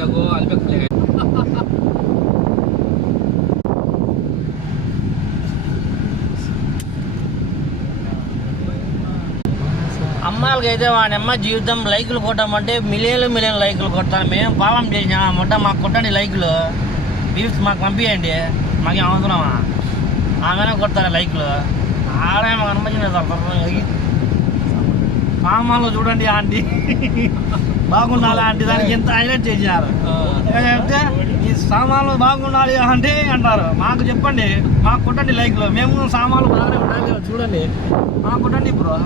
jago albek lagi. అమ్మాయిలకి అయితే వాడి అమ్మ జీవితం లైకులు కొట్టామంటే మిలియన్ లైకులు కొట్టాలి. మేము పాపం చేసినా మొట్ట మాకు కొట్టండి లైకులు, వ్యూస్ మాకు పంపించండి, మాకేం అవసరమా? ఆమెనే కొడతారు లైకులు. ఆడే మాకు అనుమతి సామాన్లు చూడండి ఆంటీ బాగుండాలి ఆంటీ, దానికి ఎంత హైలైట్ చేశారు. చెప్తే ఈ సామాన్లు బాగుండాలి ఆంటీ అంటారు. మాకు చెప్పండి, మాకు కొట్టండి లైక్లు, మేము సామాన్లు బాగానే ఉండాలి చూడండి, మాకు కొట్టండి బ్రో.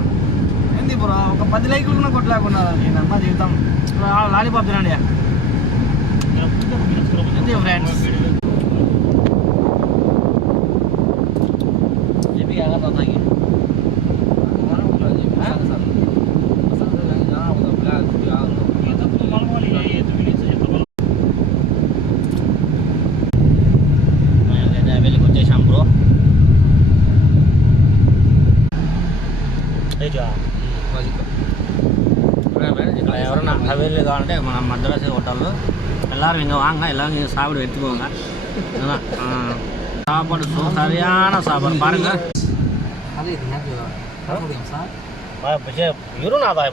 ఏంది బ్రో ఒక 10 లైకులు కూడా కొట్టలేకున్నారు. నేను అమ్మ జీవితం లాలీపాప్ తినండి ఏంది ఫ్రెండ్స్. చెప్పి ఆగతాకి వెళ్ళికి వచ్చేసాం బ్రో. ఎవరన్నా హవేలీ కావాలంటే మన మద్రాసు హోటల్లో எல்லாரும் இங்கே வாங்க, எல்லாரும் இங்கே சாப்பிட எடுத்துக்கோங்க. சாப்பாடு சரியான சாப்பாடு பாருங்க. இவரும் நான் தான்